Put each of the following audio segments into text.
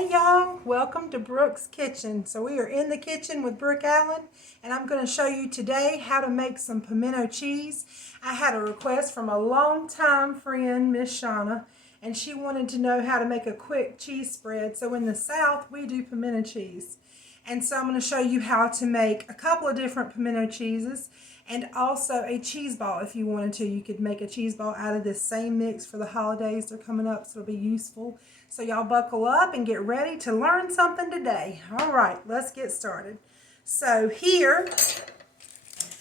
Hey y'all, welcome to Brooke's Kitchen. So we are in the kitchen with Brooke Allen, and I'm going to show you today how to make some pimento cheese. I had a request from a longtime friend, Miss Shauna, and she wanted to know how to make a quick cheese spread. So in the South, we do pimento cheese. And so I'm going to show you how to make a couple of different pimento cheeses and also a cheese ball if you wanted to. You could make a cheese ball out of this same mix for the holidays. They're coming up, so it'll be useful. So y'all buckle up and get ready to learn something today. All right, let's get started. So here,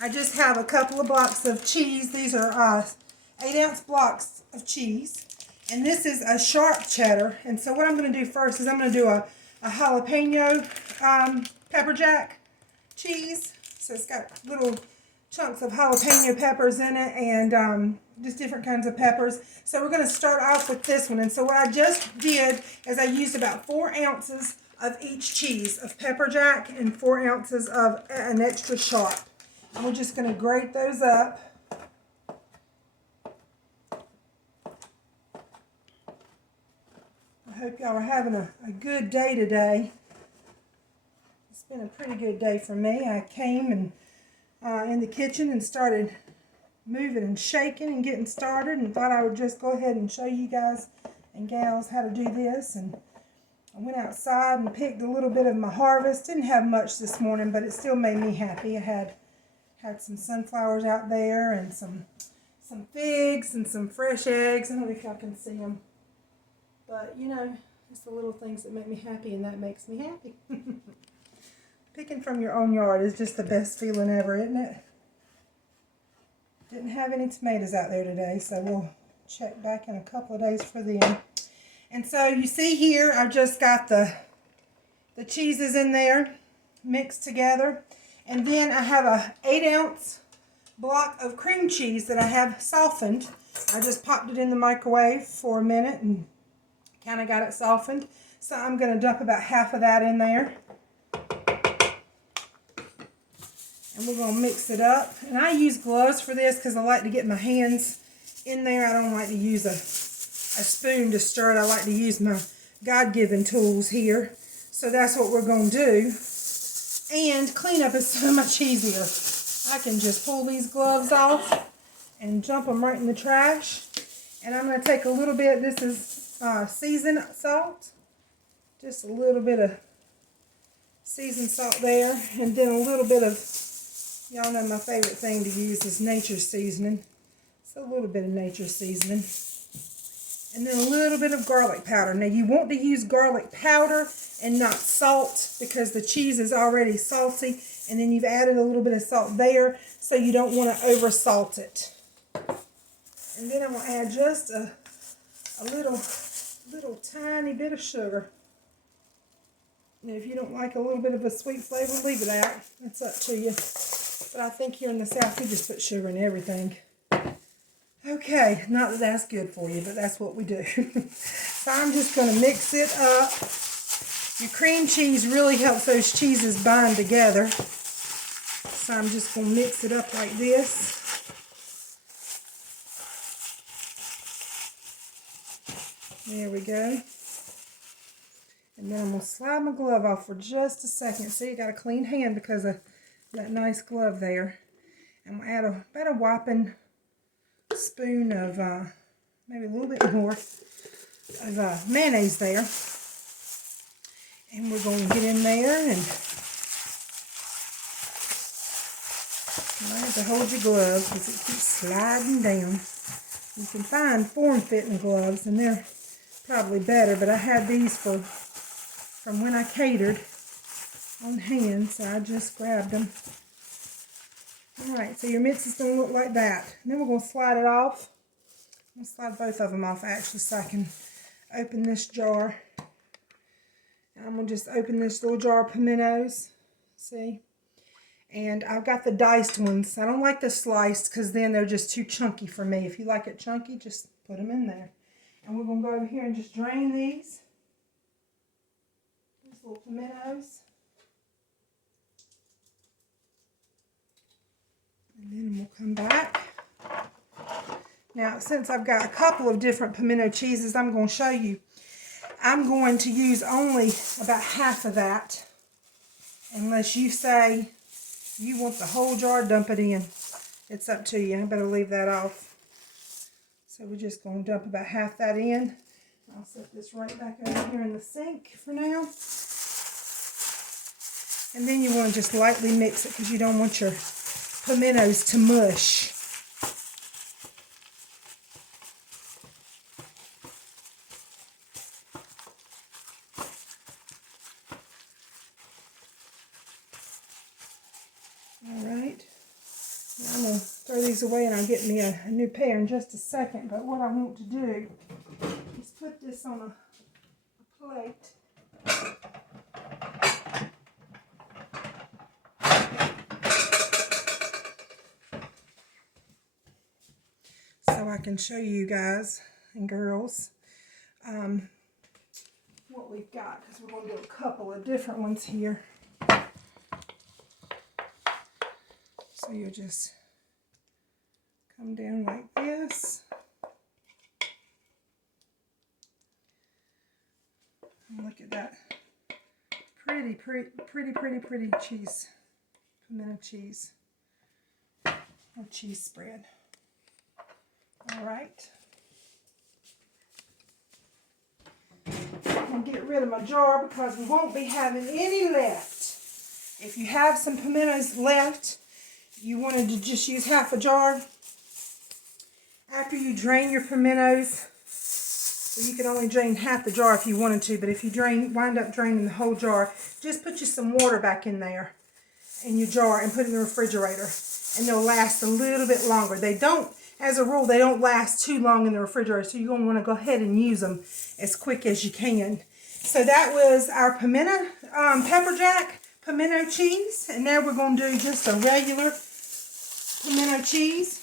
I just have a couple of blocks of cheese. These are 8-ounce blocks of cheese. And this is a sharp cheddar. And so what I'm going to do first is I'm going to do a jalapeno pepper jack cheese. So it's got little chunks of jalapeno peppers in it and just different kinds of peppers. So we're going to start off with this one. And so what I just did is I used about 4 ounces of each cheese of pepper jack and 4 ounces of an extra sharp. And we're just going to grate those up. I hope y'all are having a good day today. It's been a pretty good day for me. I came and in the kitchen and started moving and shaking and getting started, and thought I would just go ahead and show you guys and gals how to do this. And I went outside and picked a little bit of my harvest. Didn't have much this morning, but it still made me happy. I had some sunflowers out there and some figs and some fresh eggs. I don't know if y'all can see them, but you know, it's the little things that make me happy, and that makes me happy. Picking from your own yard is just the best feeling ever, isn't it? Didn't have any tomatoes out there today, so we'll check back in a couple of days for them. And so you see here, I've just got the cheeses in there mixed together. And then I have a 8-ounce block of cream cheese that I have softened. I just popped it in the microwave for a minute and kind of got it softened. So I'm going to dump about half of that in there. And we're going to mix it up. And I use gloves for this because I like to get my hands in there. I don't like to use a spoon to stir it. I like to use my God-given tools here. So that's what we're going to do. And cleanup is so much easier. I can just pull these gloves off and dump them right in the trash. And I'm going to take a little bit. This is seasoned salt. Just a little bit of seasoned salt there. And then a little bit of, y'all know my favorite thing to use is nature seasoning. So a little bit of nature seasoning. And then a little bit of garlic powder. Now you want to use garlic powder and not salt because the cheese is already salty. And then you've added a little bit of salt there, so you don't want to over salt it. And then I'm going to add just a little tiny bit of sugar. Now if you don't like a little bit of a sweet flavor, leave it out. It's up to you. But I think here in the South, we just put sugar in everything. Okay, not that that's good for you, but that's what we do. So I'm just going to mix it up. Your cream cheese really helps those cheeses bind together. So I'm just going to mix it up like this. There we go. And then I'm going to slide my glove off for just a second. See, I got a clean hand because of that nice glove there. I'm going to add about a whopping spoon of, maybe a little bit more of mayonnaise there. And we're going to get in there and you have to hold your gloves because it keeps sliding down. You can find form-fitting gloves and they're probably better, but I had these from when I catered on hand, so I just grabbed them. Alright, so your mix is going to look like that. And then we're going to slide it off. I'm going to slide both of them off actually so I can open this jar. And I'm going to just open this little jar of pimentos. See? And I've got the diced ones. I don't like the sliced because then they're just too chunky for me. If you like it chunky, just put them in there. And we're going to go over here and just drain these. These little pimentos. And then we'll come back. Now, since I've got a couple of different pimento cheeses, I'm going to show you. I'm going to use only about half of that. Unless you say you want the whole jar, dump it in. It's up to you. I better leave that off. So we're just going to dump about half that in. I'll set this right back over here in the sink for now. And then you want to just lightly mix it because you don't want your pimentos to mush. Alright, I'm going to throw these away and I'll get me a new pair in just a second. But what I want to do is put this on a plate. So I can show you guys and girls what we've got, because we're going to do a couple of different ones here. So you just come down like this. And look at that. Pretty cheese. Pimento cheese. Or cheese spread. Alright. I'm going to get rid of my jar because we won't be having any left. If you have some pimentos left, you wanted to just use half a jar. After you drain your pimentos, well, you can only drain half the jar if you wanted to, but if you wind up draining the whole jar, just put you some water back in there, in your jar, and put it in the refrigerator. And they'll last a little bit longer. They don't, as a rule, they don't last too long in the refrigerator, so you're going to want to go ahead and use them as quick as you can. So that was our pepper jack pimento cheese, and now we're going to do just a regular pimento cheese.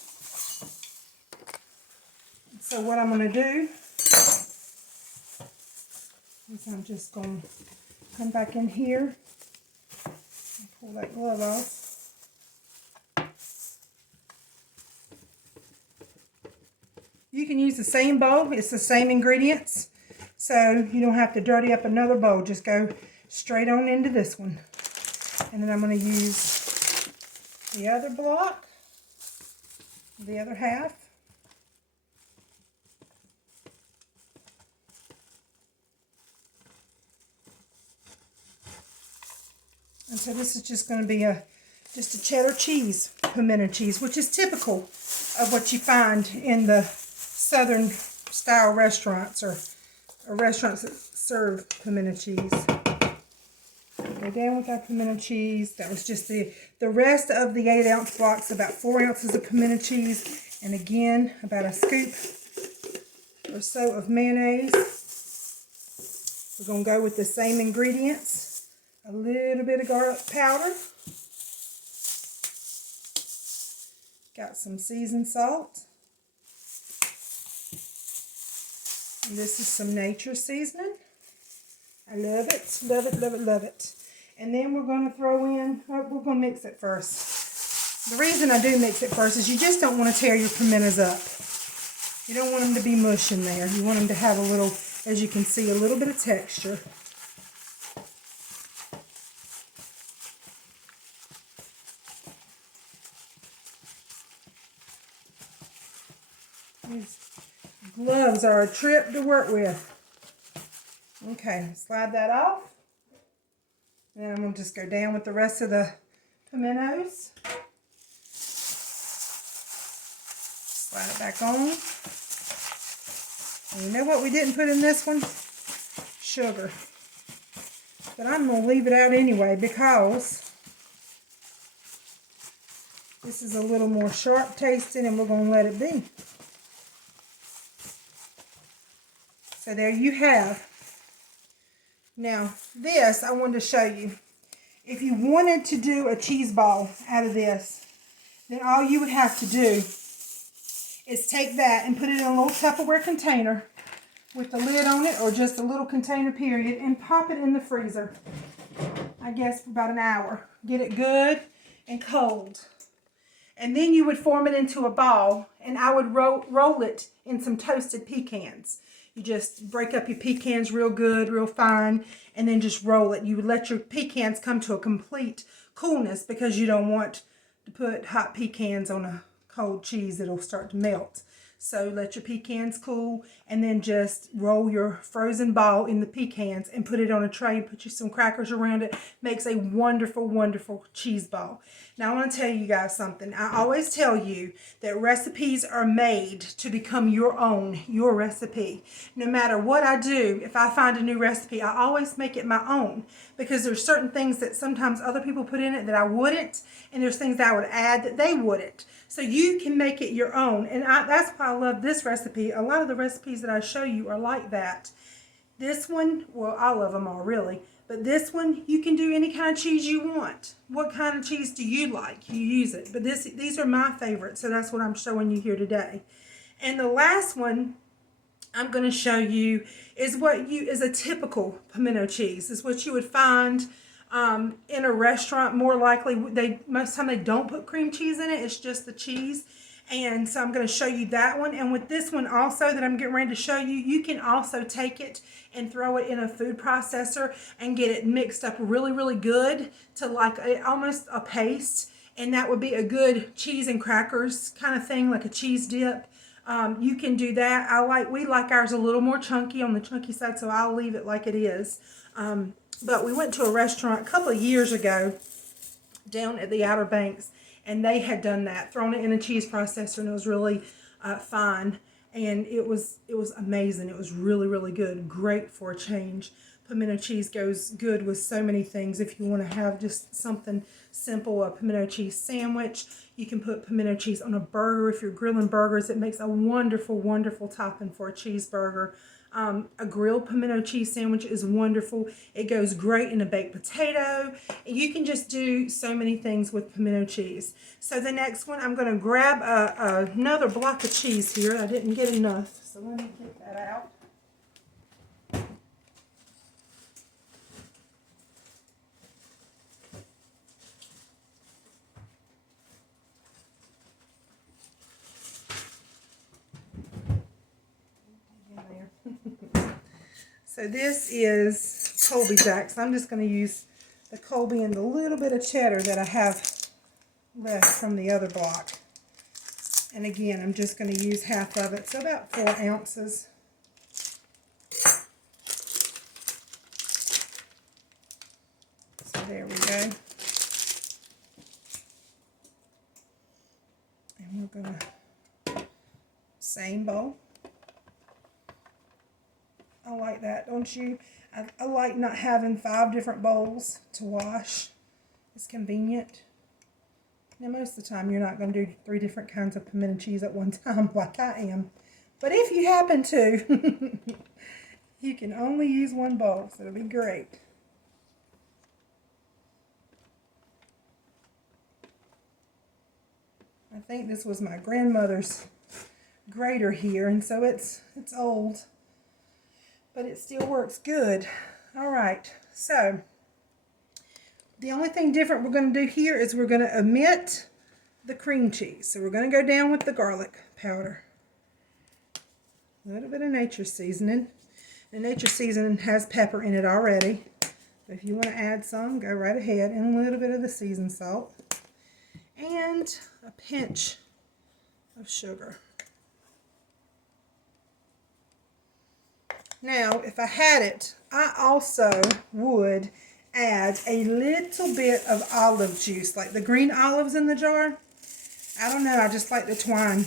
So what I'm going to do is I'm just going to come back in here and pull that glove off. You can use the same bowl. It's the same ingredients. So you don't have to dirty up another bowl. Just go straight on into this one. And then I'm going to use the other block, the other half. And so this is just going to be just a cheddar cheese, pimento cheese, which is typical of what you find in the southern style restaurants or restaurants that serve pimento cheese. Go down with our pimento cheese. That was just the rest of the 8-ounce blocks, about 4 ounces of pimento cheese, and again about a scoop or so of mayonnaise. We're going to go with the same ingredients. A little bit of garlic powder. Got some seasoned salt. And this is some nature seasoning. I love it, love it, love it, love it. And then we're going to throw in, we're going to mix it first. The reason I do mix it first is you just don't want to tear your pimentos up. You don't want them to be mush in there. You want them to have a little, as you can see, a little bit of texture. These gloves are a trip to work with. Okay, slide that off. And then I'm going to just go down with the rest of the pimentos. Slide it back on. And you know what we didn't put in this one? Sugar. But I'm going to leave it out anyway because this is a little more sharp tasting and we're going to let it be. So there you have. Now this I wanted to show you. If you wanted to do a cheese ball out of this, then all you would have to do is take that and put it in a little Tupperware container with the lid on it, or just a little container period, and pop it in the freezer, I guess for about an hour. Get it good and cold. And then you would form it into a ball, and I would roll it in some toasted pecans. You just break up your pecans real good, real fine, and then just roll it. You would let your pecans come to a complete coolness because you don't want to put hot pecans on a cold cheese. It'll start to melt. So let your pecans cool and then just roll your frozen ball in the pecans and put it on a tray. Put you some crackers around it. Makes a wonderful, wonderful cheese ball. Now I want to tell you guys something. I always tell you that recipes are made to become your own, your recipe. No matter what I do, if I find a new recipe, I always make it my own because there's certain things that sometimes other people put in it that I wouldn't, and there's things that I would add that they wouldn't. So you can make it your own, and that's why I love this recipe. A lot of the recipes that I show you are like that. This one, well, all of them are really, but this one, you can do any kind of cheese you want. What kind of cheese do you like? You use it. But these are my favorites, so that's what I'm showing you here today. And the last one I'm going to show you is is a typical pimento cheese. It's what you would find in a restaurant. More likely, most of the time they don't put cream cheese in it. It's just the cheese. And so I'm going to show you that one. And with this one also that I'm getting ready to show you, you can also take it and throw it in a food processor and get it mixed up really, really good to like almost a paste. And that would be a good cheese and crackers kind of thing, like a cheese dip. You can do that. We like ours a little more chunky, on the chunky side, so I'll leave it like it is. But we went to a restaurant a couple of years ago down at the Outer Banks, and they had done that, thrown it in a cheese processor, and it was really fine. And it was amazing. It was really, really good. Great for a change. Pimento cheese goes good with so many things. If you want to have just something simple, a pimento cheese sandwich, you can put pimento cheese on a burger. If you're grilling burgers, it makes a wonderful, wonderful topping for a cheeseburger. A grilled pimento cheese sandwich is wonderful. It goes great in a baked potato. You can just do so many things with pimento cheese. So the next one, I'm going to grab another block of cheese here. I didn't get enough, so let me get that out. So this is Colby Jack. So I'm just going to use the Colby and the little bit of cheddar that I have left from the other block. And again, I'm just going to use half of it, so about 4 ounces. So there we go. And we're going to, same bowl. I like that, don't you? I like not having 5 different bowls to wash. It's convenient. Now, most of the time, you're not going to do 3 different kinds of pimento cheese at one time like I am. But if you happen to, you can only use 1 bowl, so it'll be great. I think this was my grandmother's grater here, and so it's old. But it still works good. All right, so the only thing different we're going to do here is we're going to omit the cream cheese. So we're going to go down with the garlic powder. A little bit of nature seasoning. The nature seasoning has pepper in it already. But if you want to add some, go right ahead. And a little bit of the seasoned salt. And a pinch of sugar. Now, if I had it, I also would add a little bit of olive juice, like the green olives in the jar. I don't know, I just like the twang.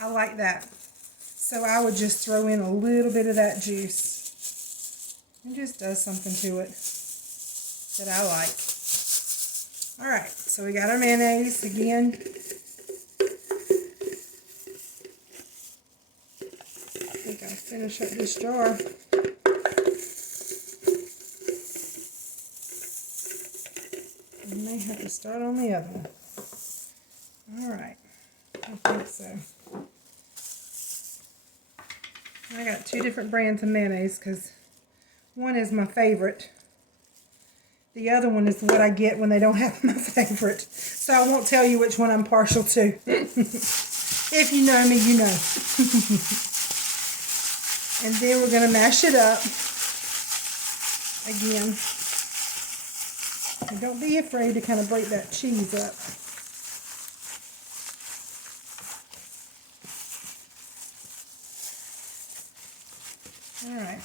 I like that. So I would just throw in a little bit of that juice. It just does something to it that I like. All right, so we got our mayonnaise again. I think I'll finish up this jar. I may have to start on the other one. All right, I think so. I got 2 different brands of mayonnaise because one is my favorite. The other one is what I get when they don't have my favorite. So I won't tell you which one I'm partial to. If you know me, you know. And then we're going to mash it up again. And don't be afraid to kind of break that cheese up. Alright,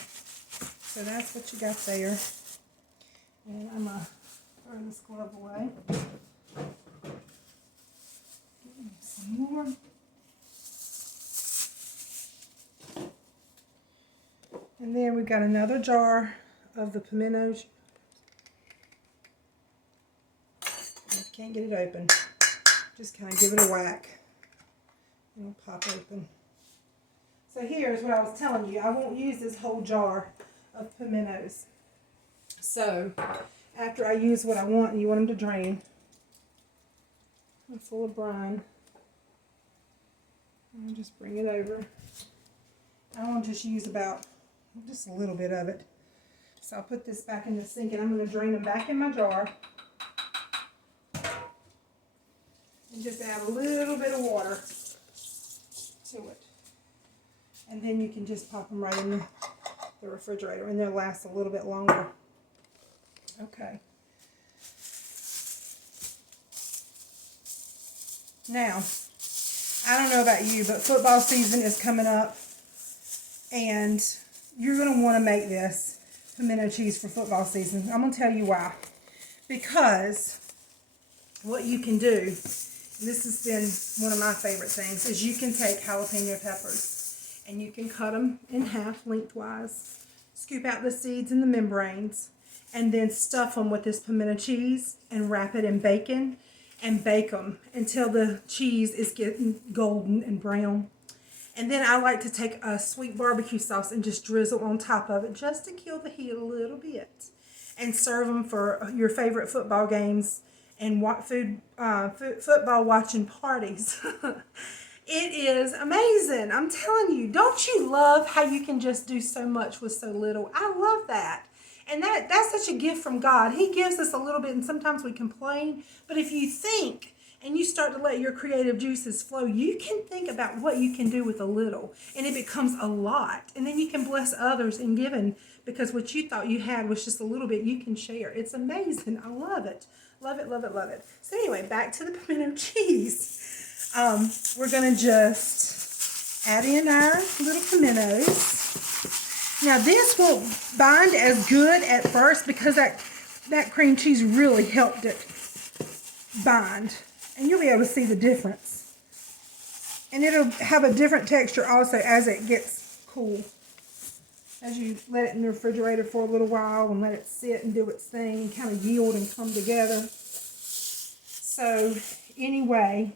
so that's what you got there. And I'm going to throw this glove away. Give me some more. And then we've got another jar of the pimentos. Can't get it open. Just kind of give it a whack. And it'll pop open. So here's what I was telling you. I won't use this whole jar of pimentos. So after I use what I want, and you want them to drain, I'm full of brine. I'll just bring it over. I want to just use just a little bit of it. So I'll put this back in the sink, and I'm going to drain them back in my jar. And just add a little bit of water to it. And then you can just pop them right in the refrigerator, and they'll last a little bit longer. Okay. Now, I don't know about you, but football season is coming up, and you're going to want to make this pimento cheese for football season. I'm going to tell you why. Because what you can do, and this has been one of my favorite things, is you can take jalapeno peppers and you can cut them in half lengthwise, scoop out the seeds and the membranes, and then stuff them with this pimento cheese and wrap it in bacon and bake them until the cheese is getting golden and brown. And then I like to take a sweet barbecue sauce and just drizzle on top of it just to kill the heat a little bit, and serve them for your favorite football games and football watching parties. It is amazing. I'm telling you, don't you love how you can just do so much with so little? I love that. And that's such a gift from God. He gives us a little bit, and sometimes we complain. But if you think and you start to let your creative juices flow, you can think about what you can do with a little, and it becomes a lot. And then you can bless others in giving, because what you thought you had was just a little bit you can share. It's amazing. I love it. Love it, love it, love it. So anyway, back to the pimento cheese. We're going to just add in our little pimentos. Now this won't bind as good at first because that cream cheese really helped it bind. And you'll be able to see the difference. And it'll have a different texture also as it gets cool. As you let it in the refrigerator for a little while and let it sit and do its thing and kind of yield and come together. So anyway,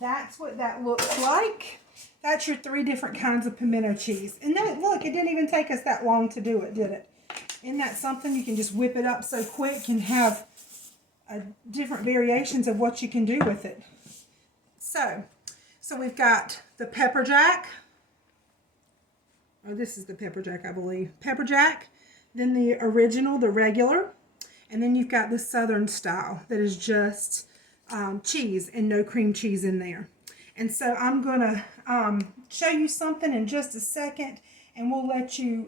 that's what that looks like. That's your 3 different kinds of pimento cheese. And then look, it didn't even take us that long to do it, did it? Isn't that something? You can just whip it up so quick and have different variations of what you can do with it. So we've got the pepper jack. Oh, this is the pepper jack, I believe. Pepper jack, then the original, the regular, and then you've got the southern style that is just cheese and no cream cheese in there. And so I'm going to show you something in just a second, and we'll let you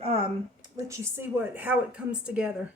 see how it comes together.